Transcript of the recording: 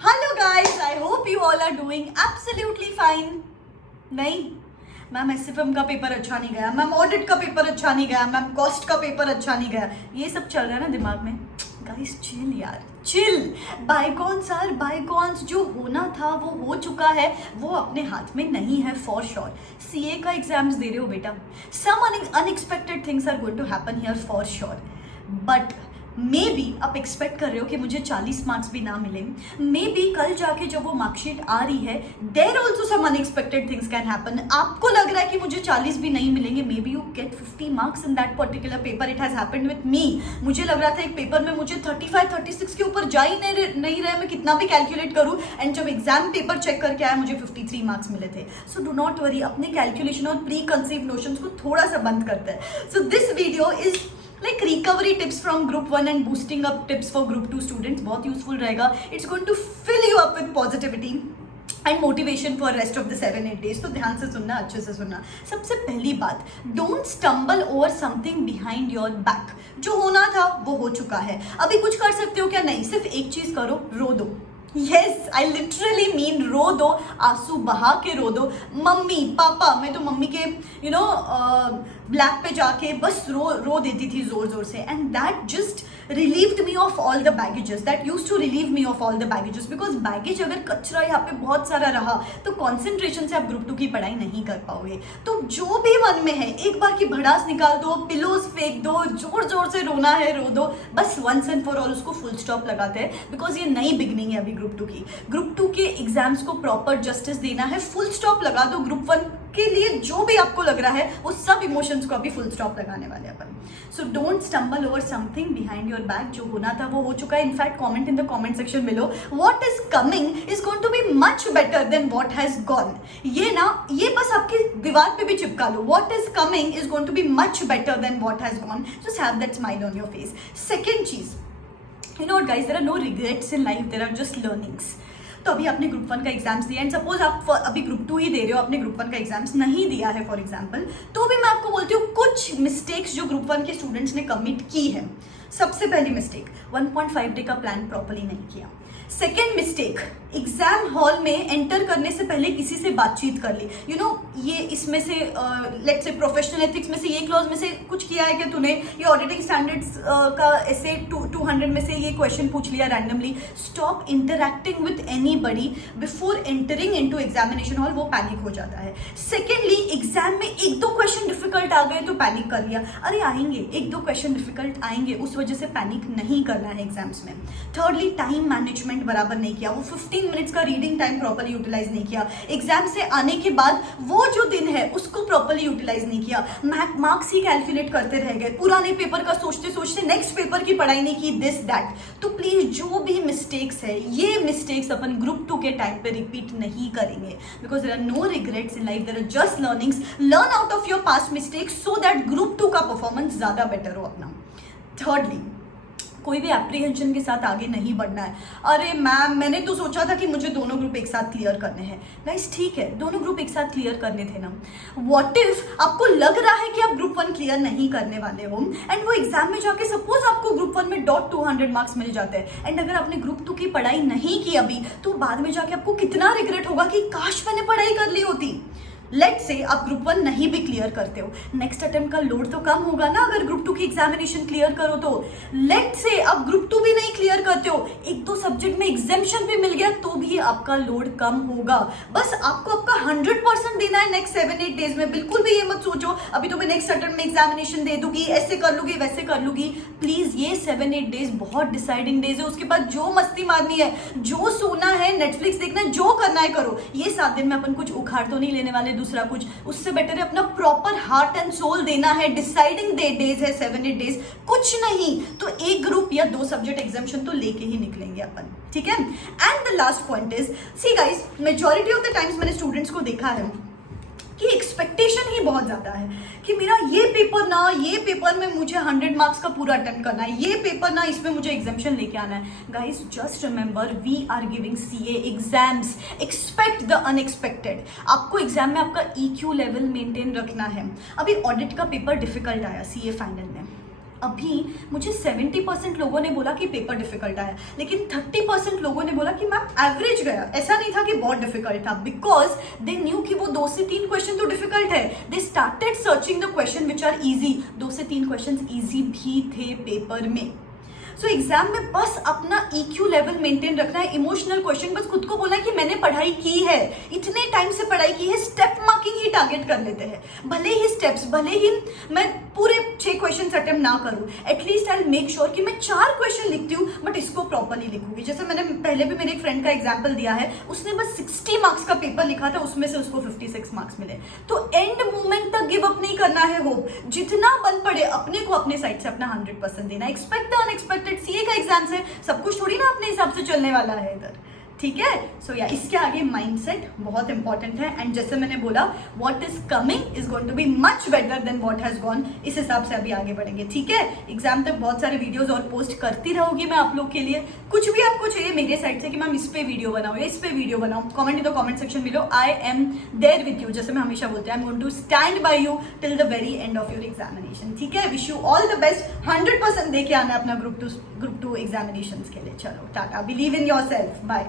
Hello guys, I hope you all are doing absolutely fine. नहीं ma'am, SFM का paper अच्छा नहीं गया, मैम ऑडिट का पेपर अच्छा नहीं गया, मैम कॉस्ट का पेपर अच्छा नहीं गया, ये सब चल रहा है ना दिमाग में। गाइस चिल यार, चिल। बाइकॉन्स आर बाइकॉन्स, जो होना था वो हो चुका है, वो अपने हाथ में नहीं है फॉर श्योर। सीए का एग्जाम्स दे रहे हो बेटा, some unexpected things are going to happen here for sure, but maybe आप एक्सपेक्ट कर रहे हो कि मुझे 40 मार्क्स भी ना मिले। मे बी कल जाके जब वो मार्कशीट आ रही है, there also some unexpected things can happen. आपको लग रहा है कि मुझे 40 भी नहीं मिलेंगे, may be you get 50 marks in that particular paper. It has happened with me. मुझे लग रहा था एक पेपर में मुझे 35-36 के ऊपर जा ही नहीं रहे, मैं कितना भी कैलकुलेट करूं, एंड जब एग्जाम पेपर चेक करके आया मुझे 53 मार्क्स मिले थे। सो डू नॉट वरी, अपने कैलकुलेशन और प्री कंसीव नोशंस को थोड़ा सा बंद करते हैं। So this video is like recovery tips from group 1 and boosting up tips for group 2 students. बहुत यूजफुल रहेगा। It's going to fill you up with positivity and motivation for rest of the 7-8 days. तो ध्यान से सुनना, अच्छे से सुनना। सबसे पहली बात, don't stumble over something behind your back. जो होना था वो हो चुका है। अभी कुछ कर सकते हो क्या? नहीं, सिर्फ एक चीज करो, रो दो। Yes, I literally mean रो दो, आंसू बहा के रो दो। मम्मी पापा, मैं तो मम्मी के ब्लैक पे जाके बस रो देती थी जोर जोर से, and that just relieved me of all the baggages. That used to relieve me of all the baggages, because baggage अगर कचरा यहाँ पे बहुत सारा रहा तो कंसंट्रेशन से आप ग्रुप 2 की पढ़ाई नहीं कर पाओगे। तो जो भी मन में है एक बार की भड़ास निकाल दो, पिलोज फेंक दो, जोर जोर से रोना है रो दो, बस वंस एंड फॉर ऑल उसको फुल स्टॉप लगाते हैं, बिकॉज ये नई बिगनिंग है अभी ग्रुप 2 की। ग्रुप 2 के एग्जाम्स को प्रॉपर जस्टिस देना है, फुल स्टॉप लगा दो। ग्रुप 1 के लिए जो भी आपको लग रहा है वो सब इमोशंस को अभी फुल स्टॉप लगाने वाले अपन। So don't stumble over something behind your back. जो होना था वो हो चुका है। In fact comment in the comment section below, what is coming is going to be much better than what has gone. ये बस आपकी दीवार पे भी चिपका लो, what is coming is going to be much better than what has gone. Just have that smile on your face. Second चीज, you know what guys, there are no regrets in life, there are just learnings. तो अभी आपने group 1 का exams दिया, and suppose आप अभी group 2 ही दे रहे हो, आपने ग्रुप 1 का एग्जाम्स नहीं दिया है फॉर एग्जाम्पल, तो भी मैं आपको बोलती हूँ कुछ मिस्टेक्स जो ग्रुप 1 के स्टूडेंट्स ने कमिट की है। सबसे पहली मिस्टेक, 1.5 डे का प्लान प्रॉपर्ली नहीं किया। सेकेंड मिस्टेक, एग्जाम हॉल में एंटर करने से पहले किसी से बातचीत कर ली। ये इसमें से लेट्स से प्रोफेशनल एथिक्स में से ये क्लॉज में से कुछ किया है कि तूने, ये ऑडिटिंग स्टैंडर्ड्स का ऐसे 200 में से ये क्वेश्चन पूछ लिया randomly. Stop interacting with anybody before entering into examination hall, वो पैनिक हो जाता है। सेकेंडली, एग्जाम में 1-2 क्वेश्चन डिफिकल्ट आ गए तो पैनिक कर लिया। अरे आएंगे, 1-2 क्वेश्चन डिफिकल्ट आएंगे, उस वजह से पैनिक नहीं करना है एग्जाम्स में। थर्डली, टाइम मैनेजमेंट बराबर नहीं किया, वो 15 मिनट्स का रीडिंग टाइम प्रॉपर्ली यूटिलाइज नहीं किया। एग्जाम से आने के बाद वो जो दिन है उसको प्रॉपर्ली यूटिलाइज नहीं किया, मार्क्स ही कैलकुलेट करते रह गए, पुराने पेपर का सोचते सोचते नेक्स्ट पेपर की पढ़ाई नहीं की, दिस दैट। तो प्लीज जो भी मिस्टेक्स है, ये मिस्टेक्स अपन ग्रुप 2 के टाइम पे रिपीट नहीं करेंगे, because there are no regrets in life, there are just learnings. Learn out of your past mistakes so that group 2 का परफॉर्मेंस ज्यादा बेटर हो अपना। थर्डली, कोई भी एप्रीहेंशन के साथ आगे नहीं बढ़ना है। अरे मैम, मैंने तो सोचा था कि मुझे दोनों ग्रुप एक साथ क्लियर करने हैं। गाइस ठीक है, दोनों ग्रुप एक साथ क्लियर करने थे ना। व्हाट इफ आपको लग रहा है कि आप ग्रुप 1 क्लियर नहीं करने वाले हो, एंड वो एग्जाम में जाके सपोज आपको ग्रुप 1 में .200 मार्क्स मिल जाते हैं, एंड अगर आपने ग्रुप 2 की पढ़ाई नहीं की अभी, तो बाद में जाके आपको कितना रिग्रेट होगा कि काश मैंने पढ़ाई कर ली होती। लेट से आप ग्रुप 1 नहीं भी क्लियर करते हो, नेक्स्ट अटेम्प्ट का लोड तो कम होगा ना अगर ग्रुप 2 की एग्जामिनेशन क्लियर करो तो। लेट से आप ग्रुप 2 भी नहीं क्लियर करते हो, 1-2 सब्जेक्ट में एग्जामिशन भी मिल गया, तो भी आपका लोड कम होगा। बस आपको आपका 100% देना है नेक्स्ट 7-8 डेज में। बिल्कुल भी ये मत सोचो अभी तो मैं नेक्स्ट अटेम्प्ट में एग्जामिनेशन दे दूंगी, ऐसे कर लूंगी, वैसे कर लूंगी। प्लीज, ये 7-8 डेज बहुत डिसाइडिंग डेज है। उसके बाद जो मस्ती मारनी है, जो सोना है, नेटफ्लिक्स देखना है, जो करना है करो। ये 7 दिन में अपन कुछ उखाड़ तो नहीं लेने वाले दूसरा कुछ, उससे बेटर है अपना प्रॉपर हार्ट एंड सोल देना है। डिसाइडिंग डेज है 7-8 डेज, कुछ नहीं तो एक ग्रुप या 2 सब्जेक्ट एग्जामिशन तो लेके ही निकलेंगे अपन, ठीक है। And the last point is, see guys, majority of the times मैंने स्टूडेंट्स को देखा है कि एक्सपेक्टेशन ही बहुत ज्यादा है कि मेरा ये पेपर में मुझे 100 मार्क्स का पूरा अटेम्प्ट करना है, ये पेपर ना इसमें मुझे एग्जामिशन लेके आना है। Guys just remember, we are giving CA exams, expect the unexpected. आपको एग्जाम में आपका EQ लेवल मेंटेन रखना है। अभी ऑडिट का पेपर डिफिकल्ट आया सीए फाइनल में, अभी मुझे 70% लोगों ने बोला कि पेपर डिफिकल्ट आया, लेकिन 30% लोगों ने बोला कि मैम एवरेज गया। ऐसा नहीं था कि बहुत डिफिकल्ट था, बिकॉज दे न्यू कि वो 2 से 3 क्वेश्चन तो डिफिकल्ट है। They started searching the question which are easy. 2 से 3 क्वेश्चन इजी भी थे पेपर में। सो एग्जाम में बस अपना EQ लेवल मेंटेन रखना है। इमोशनल क्वेश्चन बस खुद को बोलना है कि मैंने पढ़ाई की है, इतने टाइम से पढ़ाई की है। स्टेप मार्किंग ही टारगेट कर लेते हैं, भले ही स्टेप्स, भले ही मैं पूरे 6 क्वेश्चन अटेम्प्ट ना करूं, एटलीस्ट आई मेक श्योर कि मैं 4 क्वेश्चन लिखती हूँ, बट इसको प्रॉपरली लिखूंगी। जैसे मैंने पहले भी मेरे एक फ्रेंड का एग्जाम्पल दिया है, उसने बस 60 मार्क्स का पेपर लिखा था, उसमें से उसको 56 मार्क्स मिले। तो एंड मोमेंट तक गिव अप नहीं करना है होप। जितना बन पड़े अपने को अपने साइड से अपना 100% देना। Expect the unexpected. सीए का एग्जाम से सब कुछ थोड़ी ना अपने हिसाब से चलने वाला है इधर, ठीक है। सो या इसके आगे माइंडसेट बहुत इंपॉर्टेंट है। एंड जैसे मैंने बोला, what is coming is going to be much better than what has gone. इस हिसाब से अभी आगे बढ़ेंगे, ठीक है। एग्जाम तक बहुत सारे वीडियोस और पोस्ट करती रहूंगी मैं आप लोग के लिए। कुछ भी आपको चाहिए मेरे साइड से कि मैम इस पे वीडियो बनाओ या इस पे वीडियो बनाओ, comment in the comment section below. I am there with you. जैसे मैं हमेशा बोलती हूँ, I am going to stand by you till the very end of your examination, ठीक है। Wish you all the best. 100% देके आना अपना ग्रुप टू एग्जामिनेशन के लिए। चलो ta-ta, believe in yourself, bye.